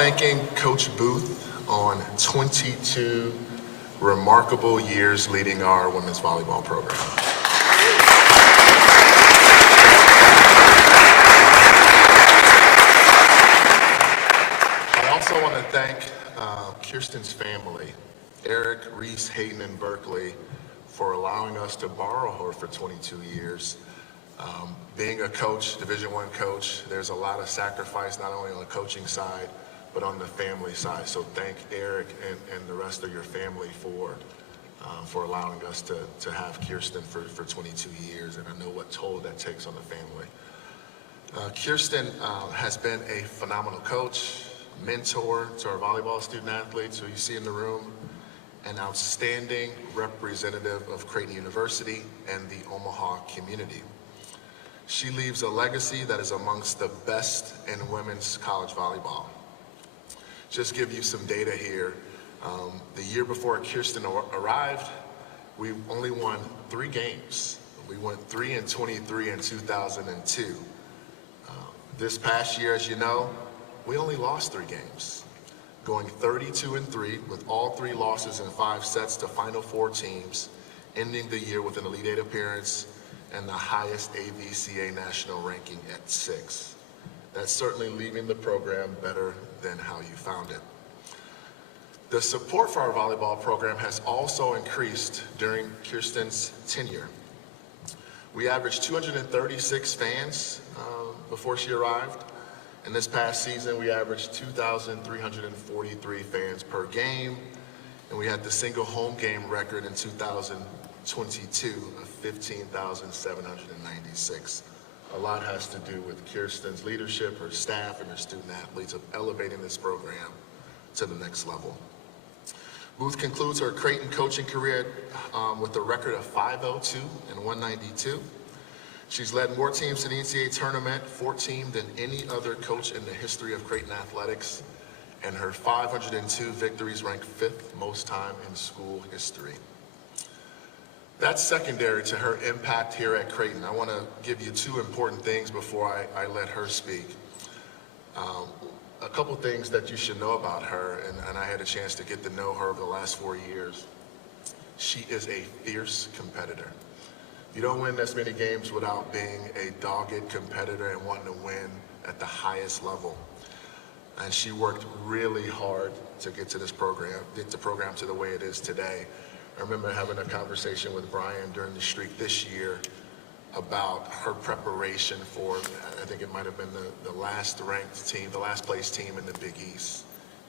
thanking Coach Booth on 22 remarkable years leading our women's volleyball program. I also want to thank Kirsten's family, Eric, Reese, Hayden, and Berkeley, for allowing us to borrow her for 22 years. Being a coach, Division I coach, there's a lot of sacrifice, not only on the coaching side, but on the family side. So thank Eric and the rest of your family for allowing us to have Kirsten for 22 years. And I know what toll that takes on the family. Kirsten has been a phenomenal coach, mentor to our volleyball student athletes who you see in the room, an outstanding representative of Creighton University and the Omaha community. She leaves a legacy that is amongst the best in women's college volleyball. Just give you some data here. The year before Kirsten arrived, we only won 3 games. We went 3-23 in 2002. This past year, as you know, we only lost 3 games, going 32-3 with all 3 losses in 5 sets to Final Four teams, ending the year with an Elite 8 appearance and the highest AVCA national ranking at 6. That's certainly leaving the program better than how you found it. The support for our volleyball program has also increased during Kirsten's tenure. We averaged 236 fans before she arrived. And this past season, we averaged 2,343 fans per game. And we had the single home game record in 2022 of 15,796. A lot has to do with Kirsten's leadership, her staff, and her student athletes of elevating this program to the next level. Booth concludes her Creighton coaching career with a record of 502 and 192. She's led more teams to the NCAA tournament, 14 than any other coach in the history of Creighton athletics, and her 502 victories rank 5th most time in school history. That's secondary to her impact here at Creighton. I want to give you 2 important things before I let her speak. A couple things that you should know about her, and I had a chance to get to know her over the last 4 years. She is a fierce competitor. You don't win this many games without being a dogged competitor and wanting to win at the highest level. And she worked really hard to get to this program, get the program to the way it is today. I remember having a conversation with Brian during the streak this year about her preparation for, I think it might have been the last ranked team, the last place team in the Big East.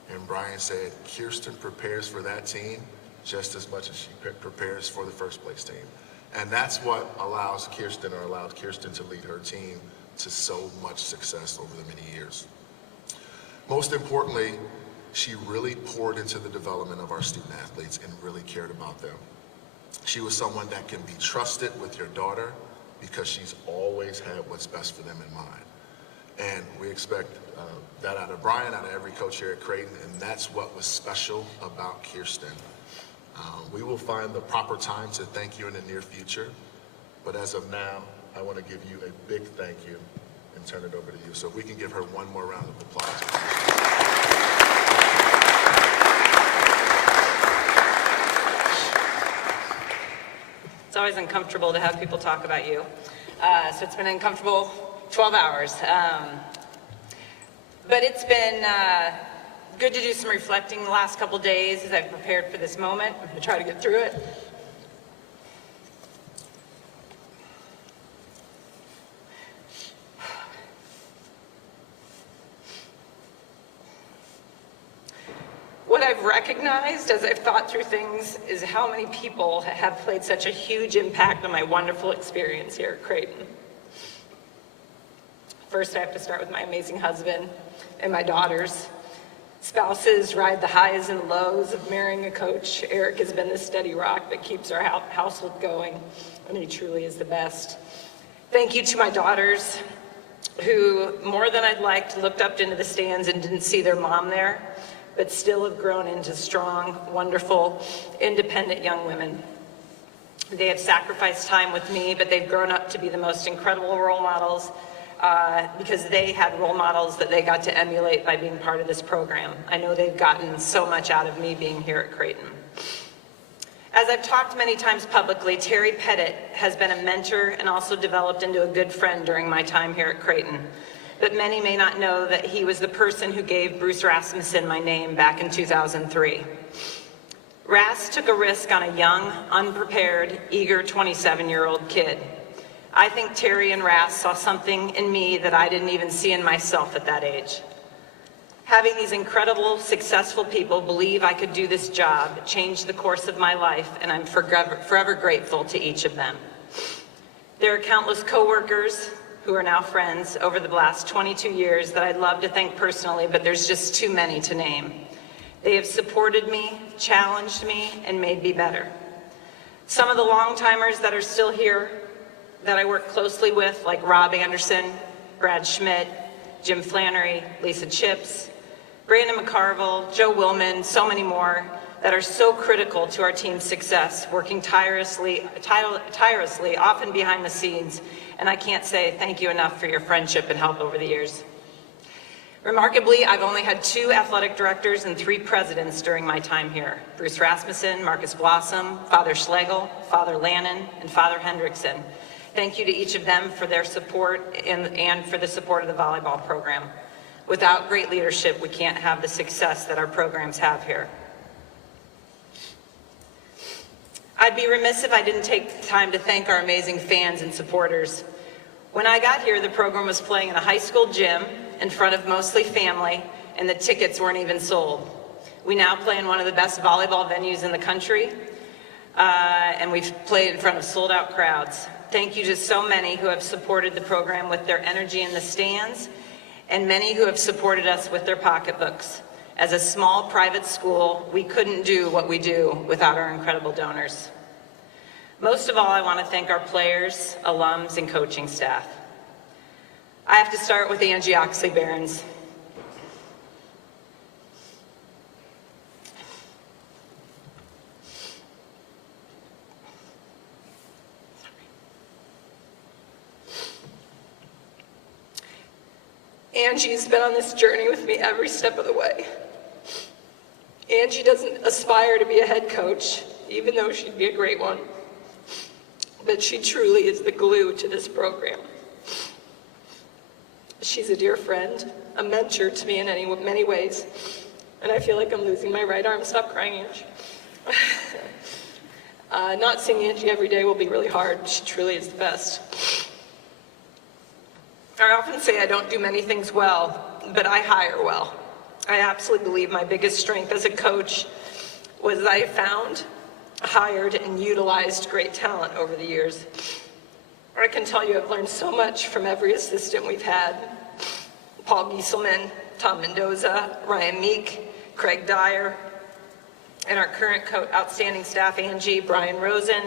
And Brian said, Kirsten prepares for that team just as much as she prepares for the first place team. And that's what allowed Kirsten to lead her team to so much success over the many years. Most importantly, she really poured into the development of our student athletes and really cared about them. She was someone that can be trusted with your daughter because she's always had what's best for them in mind. And we expect that out of Brian, out of every coach here at Creighton, and that's what was special about Kirsten. We will find the proper time to thank you in the near future, but as of now, I want to give you a big thank you and turn it over to you. So if we can give her one more round of applause. It's always uncomfortable to have people talk about you. So it's been an uncomfortable 12 hours. But it's been good to do some reflecting the last couple days as I've prepared for this moment. I'm going to try to get through it. What I've recognized as I've thought through things is how many people have played such a huge impact on my wonderful experience here at Creighton. First, I have to start with my amazing husband and my daughters. Spouses ride the highs and lows of marrying a coach. Eric has been the steady rock that keeps our household going, and he truly is the best. Thank you to my daughters, who, more than I'd liked, looked up into the stands and didn't see their mom there, but still have grown into strong, wonderful, independent young women. They have sacrificed time with me, but they've grown up to be the most incredible role models because they had role models that they got to emulate by being part of this program. I know they've gotten so much out of me being here at Creighton. As I've talked many times publicly, Terry Pettit has been a mentor and also developed into a good friend during my time here at Creighton. But many may not know that he was the person who gave Bruce Rasmussen my name back in 2003. Ras took a risk on a young, unprepared, eager 27-year-old kid. I think Terry and Ras saw something in me that I didn't even see in myself at that age. Having these incredible, successful people believe I could do this job changed the course of my life, and I'm forever grateful to each of them. There are countless coworkers who are now friends over the last 22 years that I'd love to thank personally, but there's just too many to name. They have supported me, challenged me, and made me better. Some of the long-timers that are still here that I work closely with, like Rob Anderson, Brad Schmidt, Jim Flannery, Lisa Chips, Brandon McCarville, Joe Willman, so many more that are so critical to our team's success, working tirelessly, often behind the scenes, and I can't say thank you enough for your friendship and help over the years. Remarkably, I've only had 2 athletic directors and 3 presidents during my time here: Bruce Rasmussen, Marcus Blossom, Father Schlegel, Father Lannon, and Father Hendrickson. Thank you to each of them for their support and for the support of the volleyball program. Without great leadership, we can't have the success that our programs have here. I'd be remiss if I didn't take time to thank our amazing fans and supporters. When I got here, the program was playing in a high school gym in front of mostly family, and the tickets weren't even sold. We now play in one of the best volleyball venues in the country, and we've played in front of sold-out crowds. Thank you to so many who have supported the program with their energy in the stands, and many who have supported us with their pocketbooks. As a small private school, we couldn't do what we do without our incredible donors. Most of all, I want to thank our players, alums, and coaching staff. I have to start with Angie Oxley-Barons. Angie's been on this journey with me every step of the way. Angie doesn't aspire to be a head coach, even though she'd be a great one. But she truly is the glue to this program. She's a dear friend, a mentor to me in many ways. And I feel like I'm losing my right arm. Stop crying, Angie. Not seeing Angie every day will be really hard. She truly is the best. I often say I don't do many things well, but I hire well. I absolutely believe my biggest strength as a coach was that I found, hired, and utilized great talent over the years. I can tell you I've learned so much from every assistant we've had. Paul Gieselman, Tom Mendoza, Ryan Meek, Craig Dyer, and our current outstanding staff, Angie, Brian Rosen,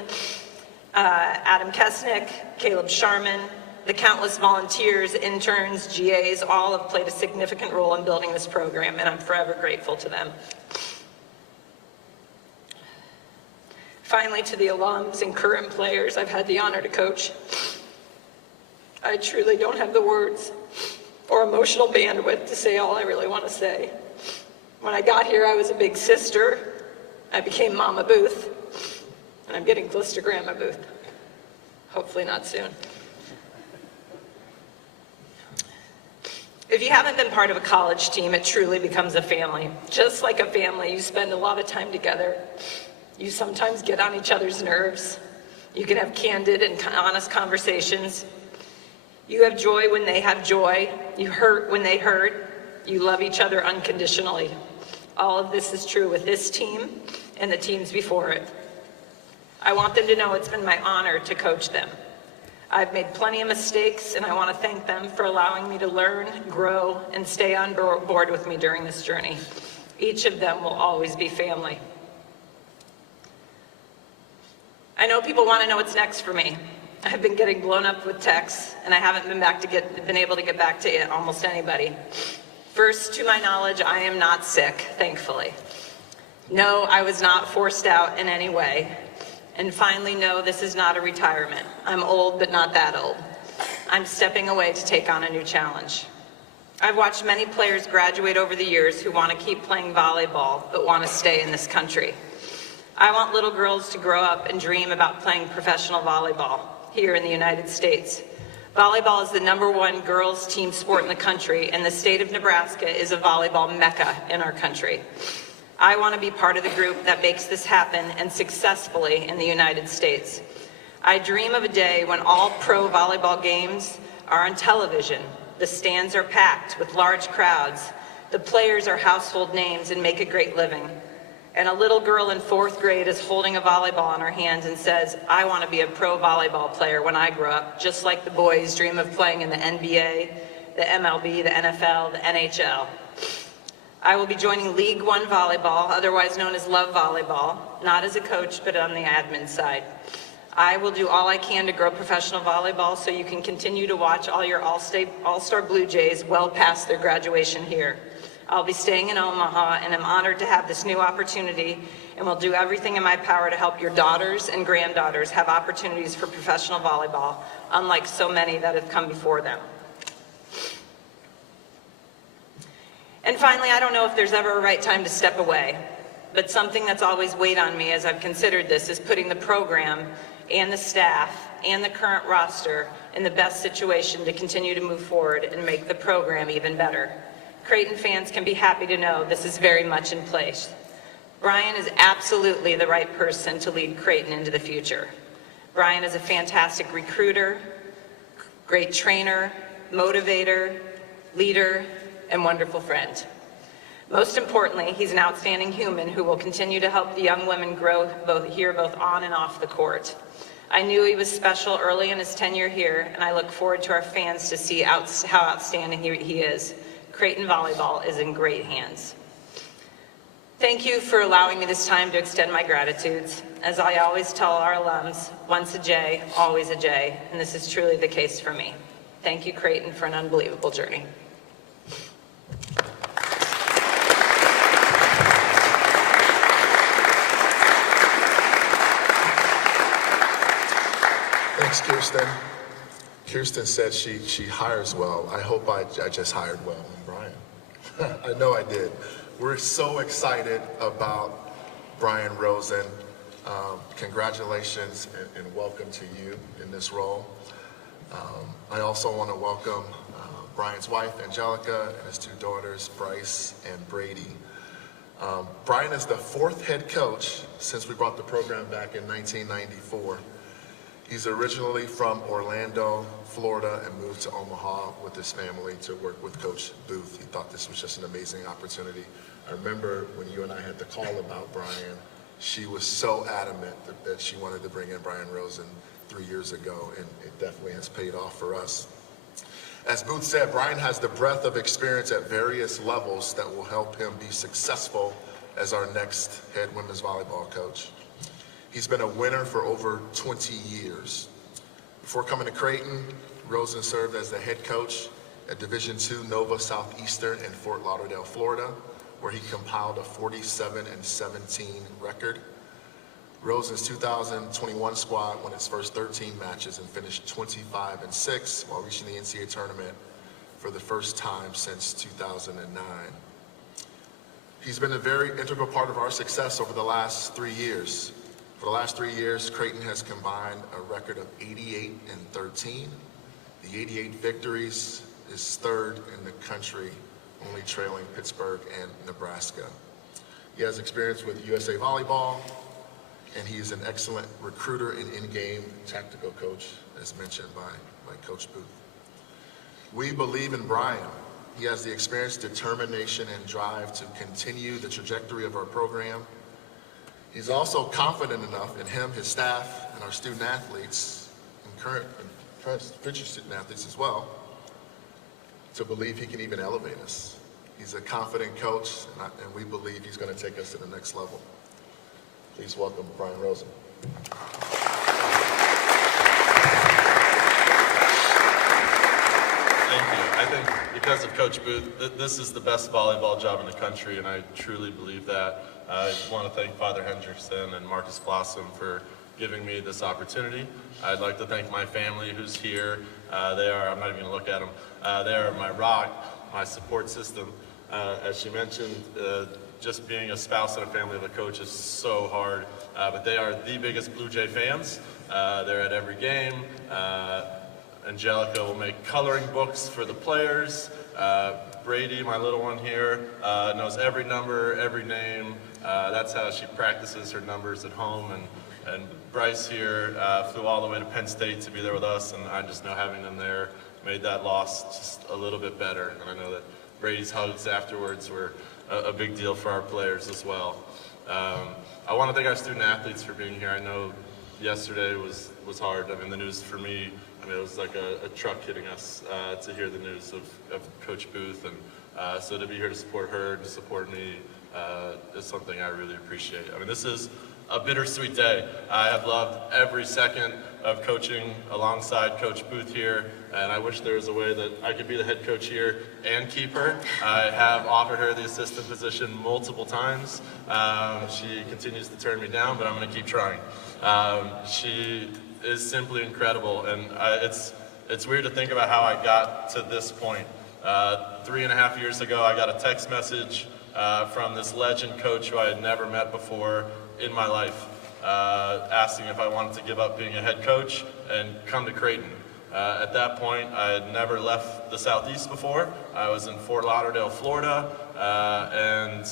Adam Kesnick, Caleb Sharman, the countless volunteers, interns, GAs, all have played a significant role in building this program, and I'm forever grateful to them. Finally, to the alums and current players I've had the honor to coach, I truly don't have the words or emotional bandwidth to say all I really want to say. When I got here, I was a big sister. I became Mama Booth, and I'm getting close to Grandma Booth. Hopefully not soon. If you haven't been part of a college team, it truly becomes a family. Just like a family, you spend a lot of time together. You sometimes get on each other's nerves. You can have candid and honest conversations. You have joy when they have joy. You hurt when they hurt. You love each other unconditionally. All of this is true with this team and the teams before it. I want them to know it's been my honor to coach them. I've made plenty of mistakes, and I want to thank them for allowing me to learn, grow, and stay on board with me during this journey. Each of them will always be family. I know people want to know what's next for me. I've been getting blown up with texts, and I haven't been able to get back to almost anybody. First, to my knowledge, I am not sick, thankfully. No, I was not forced out in any way. And finally, no, this is not a retirement. I'm old, but not that old. I'm stepping away to take on a new challenge. I've watched many players graduate over the years who want to keep playing volleyball but want to stay in this country. I want little girls to grow up and dream about playing professional volleyball here in the United States. Volleyball is the #1 girls team sport in the country, and the state of Nebraska is a volleyball mecca in our country. I want to be part of the group that makes this happen, and successfully, in the United States. I dream of a day when all pro volleyball games are on television. The stands are packed with large crowds. The players are household names and make a great living. And a little girl in 4th grade is holding a volleyball in her hands and says, I want to be a pro volleyball player when I grow up, just like the boys dream of playing in the NBA, the MLB, the NFL, the NHL. I will be joining League One Volleyball, otherwise known as Love Volleyball, not as a coach, but on the admin side. I will do all I can to grow professional volleyball so you can continue to watch all your All-Star Blue Jays well past their graduation here. I'll be staying in Omaha, and I'm honored to have this new opportunity, and will do everything in my power to help your daughters and granddaughters have opportunities for professional volleyball, unlike so many that have come before them. And finally, I don't know if there's ever a right time to step away, but something that's always weighed on me as I've considered this is putting the program and the staff and the current roster in the best situation to continue to move forward and make the program even better. Creighton fans can be happy to know this is very much in place. Brian is absolutely the right person to lead Creighton into the future. Brian is a fantastic recruiter, great trainer, motivator, leader, and wonderful friend. Most importantly, he's an outstanding human who will continue to help the young women grow both on and off the court. I knew he was special early in his tenure here, and I look forward to our fans to see how outstanding he is. Creighton volleyball is in great hands. Thank you for allowing me this time to extend my gratitudes. As I always tell our alums, once a J, always a J, and this is truly the case for me. Thank you, Creighton, for an unbelievable journey. Thanks, Kirsten. Kirsten said she hires well. I hope I just hired well, Brian. I know I did. We're so excited about Brian Rosen. Congratulations and welcome to you in this role. I also want to welcome Brian's wife, Angelica, and his 2 daughters, Bryce and Brady. Brian is the 4th head coach since we brought the program back in 1994. He's originally from Orlando, Florida, and moved to Omaha with his family to work with Coach Booth. He thought this was just an amazing opportunity. I remember when you and I had the call about Brian, she was so adamant that she wanted to bring in Brian Rosen 3 years ago, and it definitely has paid off for us. As Booth said, Brian has the breadth of experience at various levels that will help him be successful as our next head women's volleyball coach. He's been a winner for over 20 years. Before coming to Creighton, Rosen served as the head coach at Division II Nova Southeastern in Fort Lauderdale, Florida, where he compiled a 47-17 record. Rosen's 2021 squad won its first 13 matches and finished 25-6 while reaching the NCAA tournament for the first time since 2009. He's been a very integral part of our success over the last 3 years. For the last 3 years, Creighton has combined a record of 88-13. The 88 victories is 3rd in the country, only trailing Pittsburgh and Nebraska. He has experience with USA Volleyball, and he is an excellent recruiter and in-game tactical coach, as mentioned by Coach Booth. We believe in Brian. He has the experience, determination, and drive to continue the trajectory of our program. He's also confident enough in him, his staff, and our student athletes, and current and future student athletes as well, to believe he can even elevate us. He's a confident coach, and we believe he's going to take us to the next level. Please welcome Brian Rosen. Thank you. I think because of Coach Booth, this is the best volleyball job in the country, and I truly believe that. I want to thank Father Hendrickson and Marcus Blossom for giving me this opportunity. I'd like to thank my family who's here. They are, I'm not even gonna look at them. They are my rock, my support system. As she mentioned, just being a spouse and a family of a coach is so hard, but they are the biggest Blue Jay fans. They're at every game. Angelica will make coloring books for the players. Brady, my little one here, knows every number, every name. That's how she practices her numbers at home. And Bryce here flew all the way to Penn State to be there with us, and I just know having them there made that loss just a little bit better. And I know that Brady's hugs afterwards were a big deal for our players as well. I want to thank our student athletes for being here. I know yesterday was hard. I mean, the news for me, it was like a truck hitting us to hear the news of Coach Booth, and so to be here to support her and to support me is something I really appreciate. I mean, this is a bittersweet day. I have loved every second of coaching alongside Coach Booth here, and I wish there was a way that I could be the head coach here and keep her. I have offered her the assistant position multiple times. She continues to turn me down, but I'm going to keep trying. She is simply incredible, and it's weird to think about how I got to this point. 3.5 years ago, I got a text message from this legend coach who I had never met before in my life, asking if I wanted to give up being a head coach and come to Creighton. At that point, I had never left the Southeast before. I was in Fort Lauderdale, Florida, and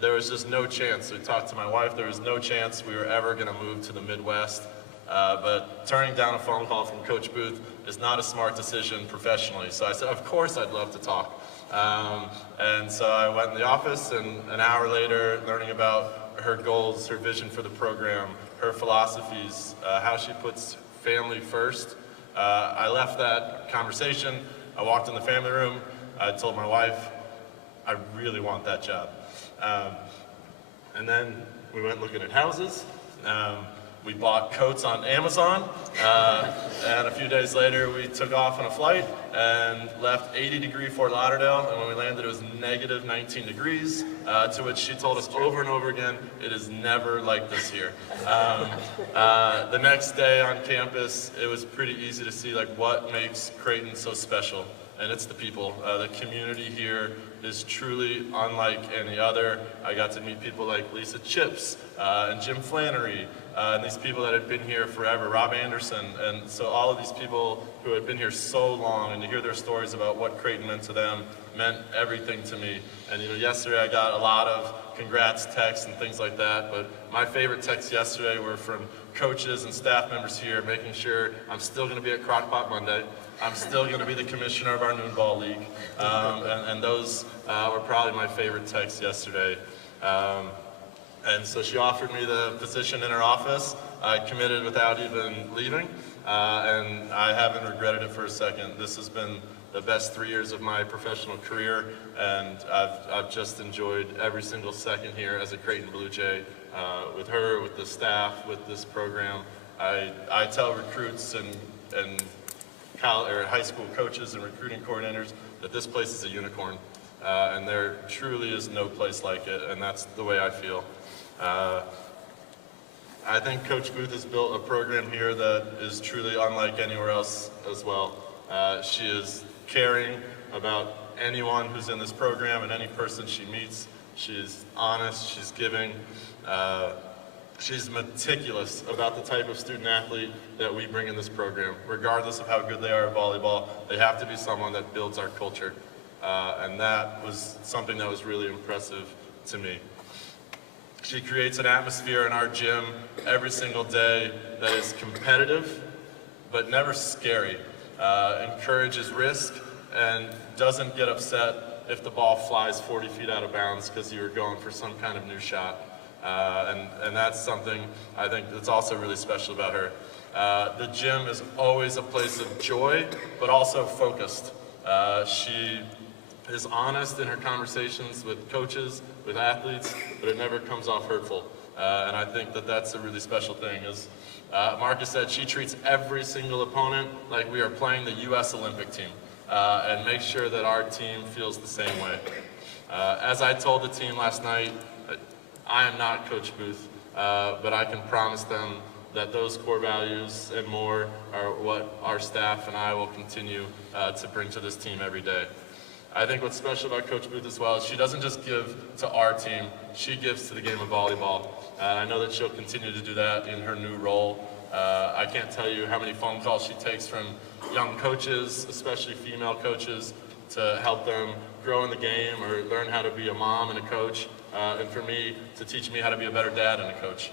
there was just no chance. We talked to my wife, there was no chance we were ever gonna move to the Midwest. But turning down a phone call from Coach Booth is not a smart decision professionally. So I said, of course I'd love to talk. And so I went in the office, and an hour later, learning about her goals, her vision for the program, her philosophies, how she puts family first. I left that conversation. I walked in the family room. I told my wife, I really want that job. And then we went looking at houses. We bought coats on Amazon, and a few days later we took off on a flight and left 80-degree Fort Lauderdale, and when we landed it was negative 19 degrees, to which she told us over and over again, it is never like this here. The next day on campus, it was pretty easy to see like what makes Creighton so special, and it's the people. The community here is truly unlike any other. I got to meet people like Lisa Chips and Jim Flannery, and these people that had been here forever, Rob Anderson, and so all of these people who had been here so long, and to hear their stories about what Creighton meant to them meant everything to me. And yesterday I got a lot of congrats texts and things like that, but my favorite texts yesterday were from coaches and staff members here, making sure I'm still going to be at Crockpot Monday. I'm still going to be the commissioner of our noon ball league, and those were probably my favorite texts yesterday. And so she offered me the position in her office. I committed without even leaving, and I haven't regretted it for a second. This has been the best 3 years of my professional career, and I've just enjoyed every single second here as a Creighton Blue Jay, with her, with the staff, with this program. I tell recruits and high school coaches and recruiting coordinators that this place is a unicorn, and there truly is no place like it, and that's the way I feel. I think Coach Booth has built a program here that is truly unlike anywhere else as well. She is caring about anyone who's in this program and any person she meets. She's honest, she's giving. She's meticulous about the type of student athlete that we bring in this program. Regardless of how good they are at volleyball, they have to be someone that builds our culture. And that was something that was really impressive to me. She creates an atmosphere in our gym every single day that is competitive, but never scary. Encourages risk and doesn't get upset if the ball flies 40 feet out of bounds because you were going for some kind of new shot. And that's something I think that's also really special about her. The gym is always a place of joy, but also focused. She is honest in her conversations with coaches, with athletes, but it never comes off hurtful. And I think that that's a really special thing. As Marcus said, she treats every single opponent like we are playing the U.S. Olympic team, and makes sure that our team feels the same way. As I told the team last night, I am not Coach Booth, but I can promise them that those core values and more are what our staff and I will continue to bring to this team every day. I think what's special about Coach Booth as well is she doesn't just give to our team, she gives to the game of volleyball. I know that she'll continue to do that in her new role. I can't tell you how many phone calls she takes from young coaches, especially female coaches, to help them grow in the game or learn how to be a mom and a coach, and for me, to teach me how to be a better dad and a coach,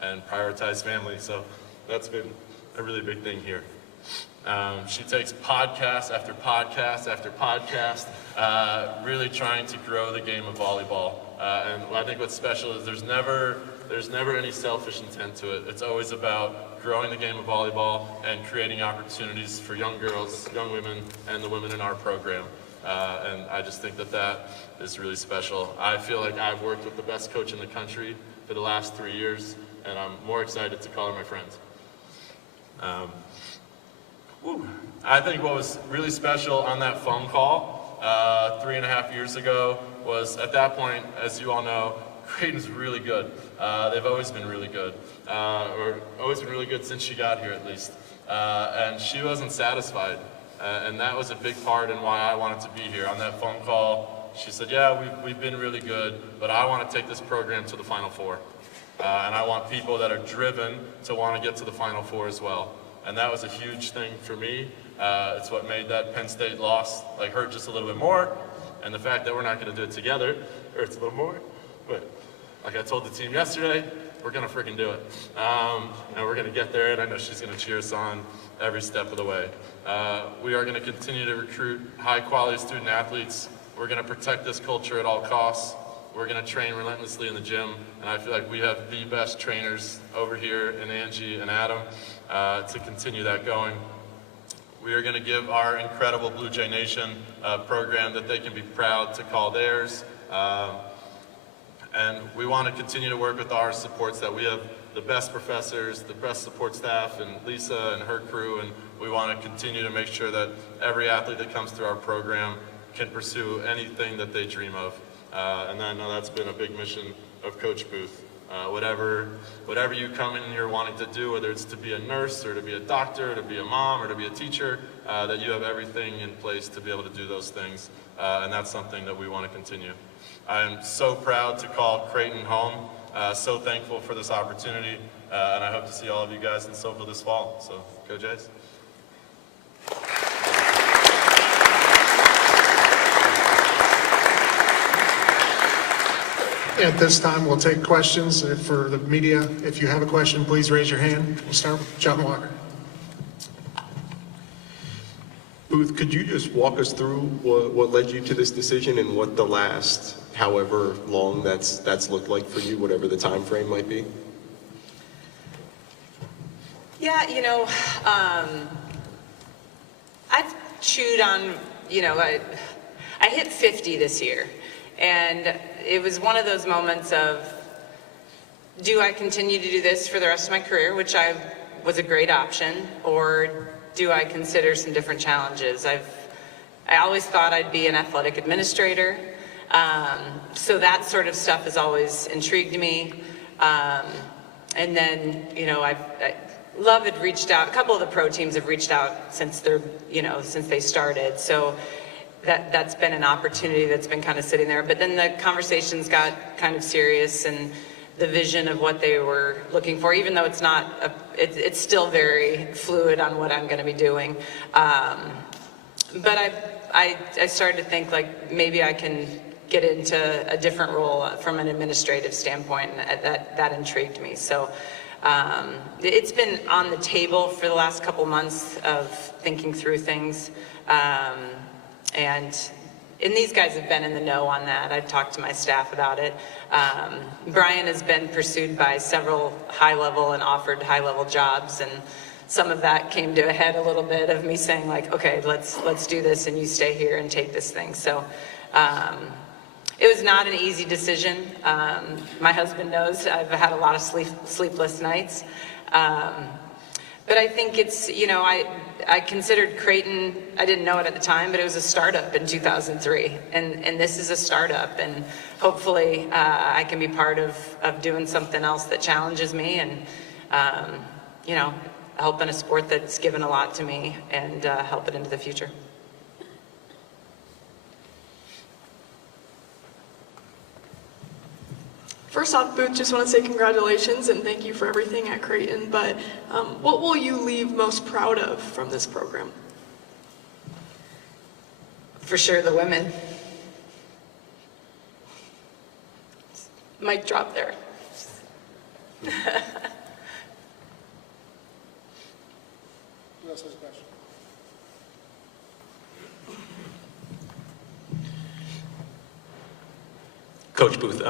and prioritize family. So that's been a really big thing here. She takes podcast after podcast after podcast, really trying to grow the game of volleyball. And I think what's special is there's never any selfish intent to it. It's always about growing the game of volleyball and creating opportunities for young girls, young women, and the women in our program. And I just think that that is really special. I feel like I've worked with the best coach in the country for the last 3 years, and I'm more excited to call her my friends. I think what was really special on that phone call 3.5 years ago was, at that point, as you all know, Creighton's really good. They've always been really good, or always been really good since she got here at least. And she wasn't satisfied, and that was a big part in why I wanted to be here. On that phone call, she said, yeah, we've been really good, but I want to take this program to the Final Four. And I want people that are driven to want to get to the Final Four as well. And that was a huge thing for me. It's what made that Penn State loss hurt just a little bit more. And the fact that we're not going to do it together hurts a little more. But like I told the team yesterday, we're going to freaking do it. And we're going to get there, and I know she's going to cheer us on every step of the way. We are going to continue to recruit high-quality student athletes. We're going to protect this culture at all costs. We're going to train relentlessly in the gym, and I feel like we have the best trainers over here in Angie and Adam to continue that going. We are going to give our incredible Blue Jay Nation program that they can be proud to call theirs. And we want to continue to work with our supports, that we have the best professors, the best support staff, and Lisa and her crew, and we want to continue to make sure that every athlete that comes through our program can pursue anything that they dream of. And I know that's been a big mission of Coach Booth. Whatever you come in here wanting to do, whether it's to be a nurse or to be a doctor or to be a mom or to be a teacher, that you have everything in place to be able to do those things. And that's something that we want to continue. I'm so proud to call Creighton home. So thankful for this opportunity. And I hope to see all of you guys in Sophieville this fall. So go Jays. At this time, we'll take questions for the media. If you have a question, please raise your hand. We'll start with John Walker. Booth, could you just walk us through what led you to this decision and what the last, however long that's looked like for you, whatever the time frame might be? Yeah, I've chewed on, I hit 50 this year. And it was one of those moments of, do I continue to do this for the rest of my career, which was a great option, or do I consider some different challenges? I always thought I'd be an athletic administrator, so that sort of stuff has always intrigued me. And then, Love had reached out. A couple of the pro teams have reached out since since they started. So that's been an opportunity that's been kind of sitting there. But then the conversations got kind of serious, and the vision of what they were looking for, even though it's not, it's still very fluid on what I'm going to be doing. But I started to think maybe I can get into a different role from an administrative standpoint, and that intrigued me. So it's been on the table for the last couple months of thinking through things. And these guys have been in the know on that. I've talked to my staff about it. Brian has been pursued by several high-level and offered high-level jobs, and some of that came to a head a little bit of me saying okay, let's do this, and you stay here and take this thing. So it was not an easy decision. My husband knows I've had a lot of sleepless nights. But I think it's, I considered Creighton, I didn't know it at the time, but it was a startup in 2003. And this is a startup, and hopefully I can be part of doing something else that challenges me. And you know, help in a sport that's given a lot to me and help it into the future. First off, Booth, just want to say congratulations and thank you for everything at Creighton, but what will you leave most proud of from this program? For sure, the women. Mic drop there. Who else has a question? Coach Booth,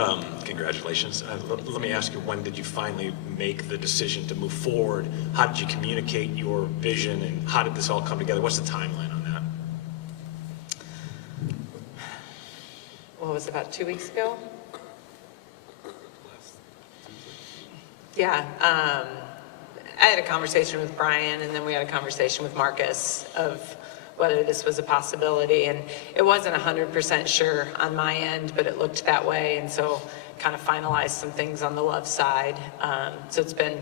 congratulations. Let me ask you, when did you finally make the decision to move forward? How did you communicate your vision, and how did this all come together? What's the timeline on that? What was it, about 2 weeks ago? Yeah, I had a conversation with Brian, and then we had a conversation with Marcus of whether this was a possibility, and it wasn't 100% sure on my end, but it looked that way, and so kind of finalized some things on the love side. So it's been,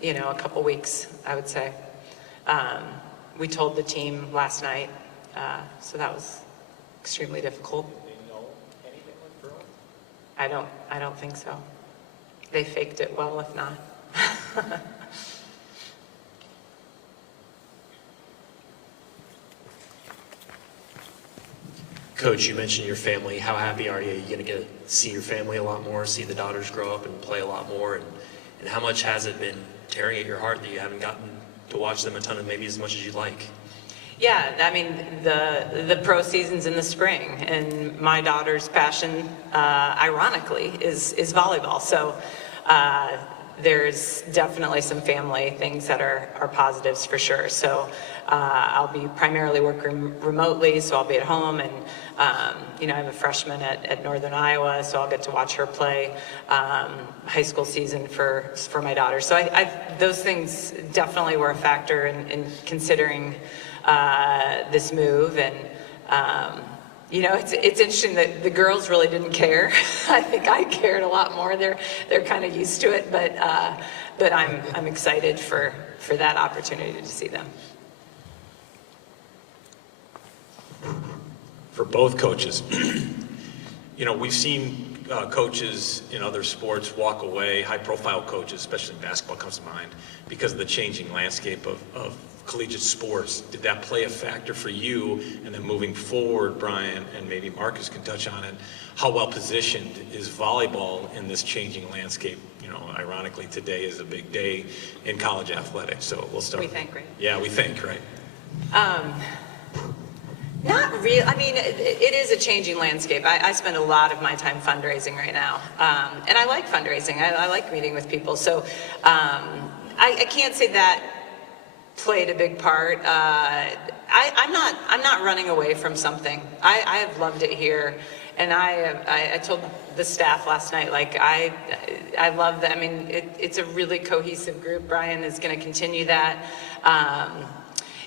you know, a couple weeks, I would say. We told the team last night, so that was extremely difficult. Did they know anything with Bruin? I don't think so. They faked it well, if not. Coach, you mentioned your family. How happy are you? Are you going to get to see your family a lot more, see the daughters grow up and play a lot more? And how much has it been tearing at your heart that you haven't gotten to watch them a ton, of maybe as much as you'd like? Yeah, I mean, the pro season's in the spring, and my daughter's passion, ironically, is volleyball. So there's definitely some family things that are positives for sure. So I'll be primarily working remotely, so I'll be at home, and you know, I have a freshman at Northern Iowa, so I'll get to watch her play high school season for my daughter. So those things definitely were a factor in considering this move, and you know, it's interesting that the girls really didn't care. I think I cared a lot more. They're kind of used to it, but I'm excited for that opportunity to see them. For both coaches, you know, we've seen coaches in other sports walk away, high-profile coaches, especially in basketball comes to mind, because of the changing landscape of collegiate sports. Did that play a factor for you? And then moving forward, Brian, and maybe Marcus can touch on it, how well positioned is volleyball in this changing landscape? You know, ironically, today is a big day in college athletics, so we'll start. We think, right? Yeah, we think, right? Not really. I mean, it is a changing landscape. I spend a lot of my time fundraising right now, and I like fundraising. I like meeting with people. So I can't say that played a big part. I'm not running away from something. I have loved it here, and I told the staff last night, like I love that. I mean, it's a really cohesive group. Brian is going to continue that,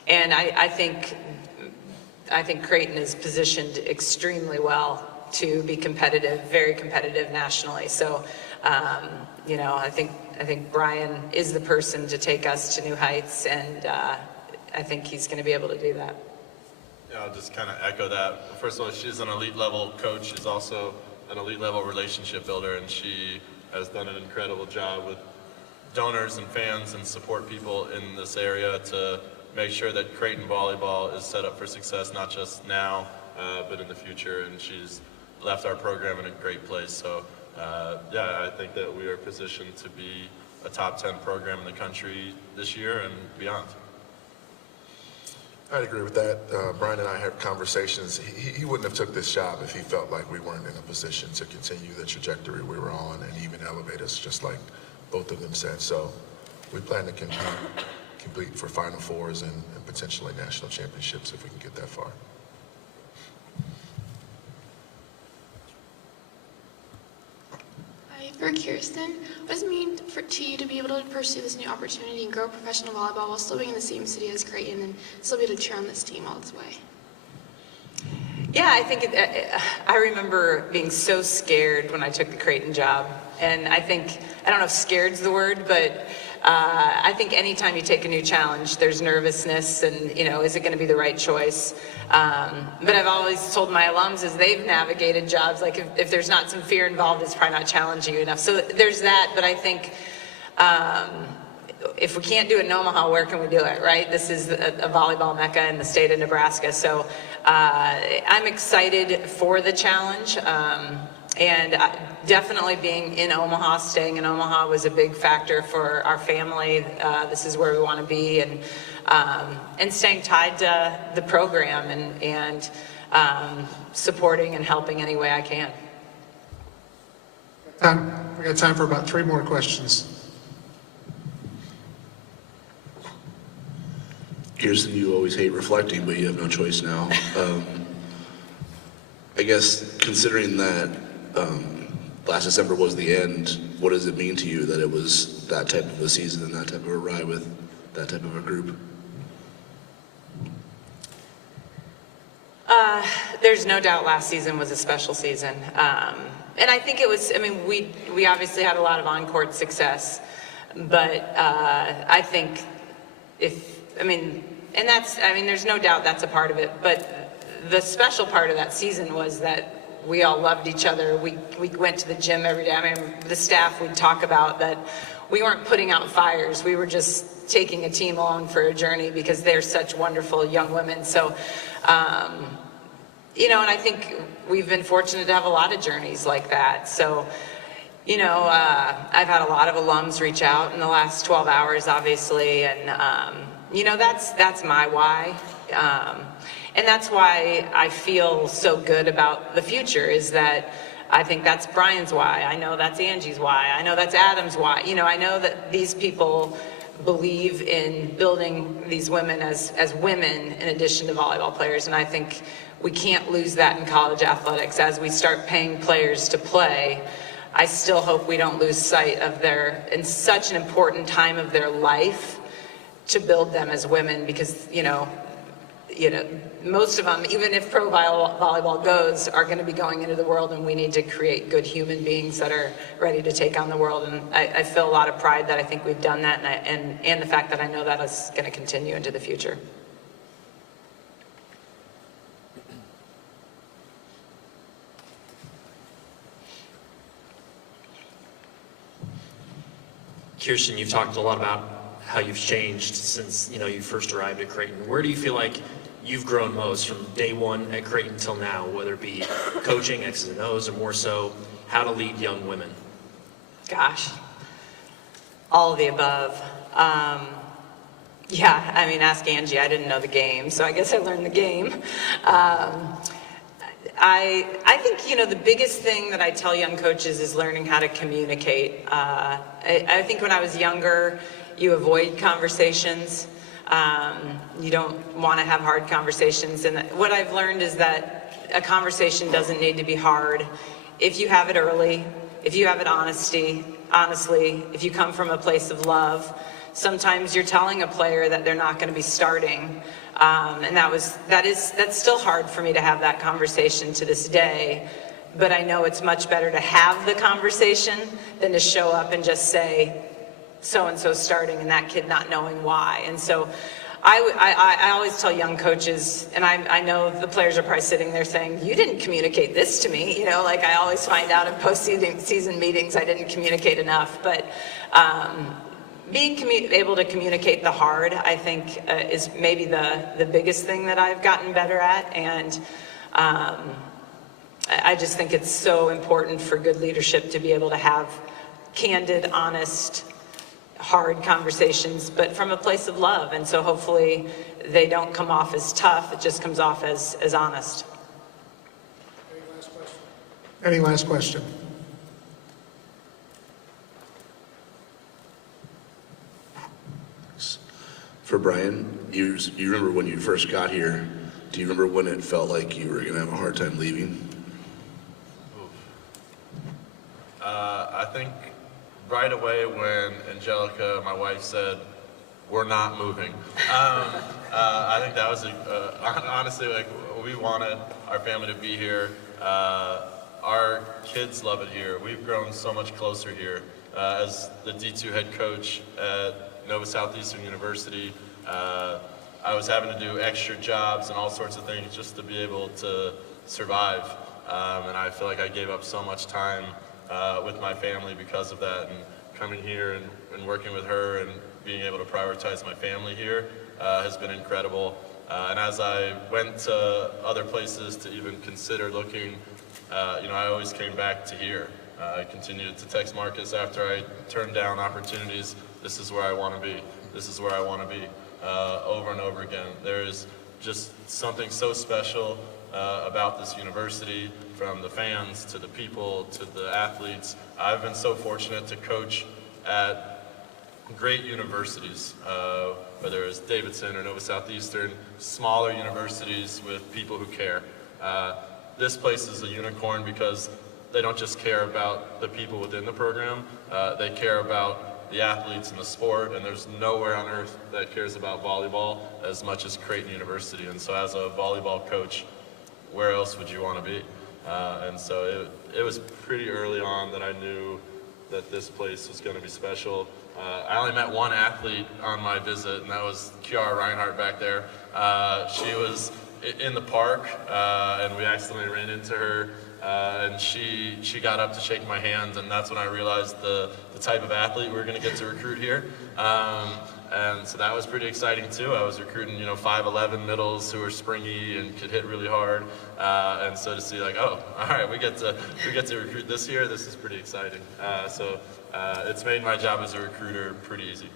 and I think Creighton is positioned extremely well to be competitive, very competitive nationally. So, you know, I think Brian is the person to take us to new heights, and I think he's going to be able to do that. Yeah, I'll just kind of echo that. First of all, she's an elite level coach. She's also an elite level relationship builder, and she has done an incredible job with donors and fans and support people in this area to make sure that Creighton volleyball is set up for success, not just now, but in the future. And she's left our program in a great place. So, yeah, I think that we are positioned to be a top 10 program in the country this year and beyond. I'd agree with that. Brian and I had conversations. He wouldn't have took this job if he felt like we weren't in a position to continue the trajectory we were on and even elevate us, just like both of them said. So we plan to compete for Final Fours and potentially national championships if we can get that far. Hi, for Kirsten, what does it mean to you to be able to pursue this new opportunity and grow professional volleyball while still being in the same city as Creighton and still be able to cheer on this team all its way? Yeah, I think I remember being so scared when I took the Creighton job. And I don't know if scared's the word, but I think anytime you take a new challenge, there's nervousness and, is it going to be the right choice? But I've always told my alums as they've navigated jobs, like if there's not some fear involved, it's probably not challenging you enough. So there's that, but I think if we can't do it in Omaha, where can we do it, right? This is a volleyball mecca in the state of Nebraska. So I'm excited for the challenge. And definitely being in Omaha, staying in Omaha was a big factor for our family. This is where we want to be, and staying tied to the program and supporting and helping any way I can. We got time for about 3 more questions. Kirsten, you always hate reflecting, but you have no choice now. I guess considering that last December was the end, what does it mean to you that it was that type of a season and that type of a ride with that type of a group? There's no doubt last season was a special season. And I think it was, we obviously had a lot of on-court success, but I think there's no doubt that's a part of it, but the special part of that season was that we all loved each other. We went to the gym every day. The staff would talk about that we weren't putting out fires. We were just taking a team along for a journey because they're such wonderful young women. So, and I think we've been fortunate to have a lot of journeys like that. So, I've had a lot of alums reach out in the last 12 hours, obviously, and, that's my why. And that's why I feel so good about the future, is that I think that's Brian's why. I know that's Angie's why. I know that's Adam's why. I know that these people believe in building these women as women in addition to volleyball players. And I think we can't lose that in college athletics. As we start paying players to play, I still hope we don't lose sight of in such an important time of their life, to build them as women, because, most of them, even if pro volleyball goes, are going to be going into the world, and we need to create good human beings that are ready to take on the world. And I feel a lot of pride that I think we've done that, and the fact that I know that is going to continue into the future. Kirsten, you've talked a lot about how you've changed since you first arrived at Creighton. Where do you feel like you've grown most from day one at Creighton till now, whether it be coaching, X's and O's, or more so how to lead young women? Gosh, all of the above. Ask Angie. I didn't know the game, so I guess I learned the game. I think, the biggest thing that I tell young coaches is learning how to communicate. I think when I was younger, you avoid conversations. You don't want to have hard conversations. And what I've learned is that a conversation doesn't need to be hard. If you have it early, if you have it honestly, if you come from a place of love, sometimes you're telling a player that they're not going to be starting. And that's still hard for me to have that conversation to this day. But I know it's much better to have the conversation than to show up and just say, so-and-so starting, and that kid not knowing why. And so I always tell young coaches, and I know the players are probably sitting there saying, you didn't communicate this to me. I always find out in post-season meetings I didn't communicate enough. But being able to communicate the hard, I think, is maybe the biggest thing that I've gotten better at. And I just think it's so important for good leadership to be able to have candid, honest, hard conversations, but from a place of love. And so hopefully they don't come off as tough, it just comes off as honest. Any last question? For Brian, you remember when you first got here, do you remember when it felt like you were going to have a hard time leaving? I think right away when Angelica, my wife, said, "We're not moving." I think that was honestly like we wanted our family to be here. Our kids love it here. We've grown so much closer here. As the D2 head coach at Nova Southeastern University, I was having to do extra jobs and all sorts of things just to be able to survive. And I feel like I gave up so much time with my family because of that. And coming here and working with her and being able to prioritize my family here has been incredible. And as I went to other places to even consider looking, I always came back to here. I continued to text Marcus after I turned down opportunities. This is where I want to be. This is where I want to be. Over and over again. There is just something so special about this university, from the fans to the people to the athletes. I've been so fortunate to coach at great universities, whether it's Davidson or Nova Southeastern, smaller universities with people who care. This place is a unicorn because they don't just care about the people within the program, they care about the athletes and the sport, and there's nowhere on earth that cares about volleyball as much as Creighton University. And so as a volleyball coach, where else would you want to be? And so it was pretty early on that I knew that this place was going to be special. I only met one athlete on my visit, and that was Kiara Reinhardt back there. She was in the park, and we accidentally ran into her, and she got up to shake my hand, and that's when I realized the type of athlete we were going to get to recruit here. And so that was pretty exciting too. I was recruiting, 5'11" middles who were springy and could hit really hard. And so to see like, oh, all right, we get to recruit this year. This is pretty exciting. So it's made my job as a recruiter pretty easy.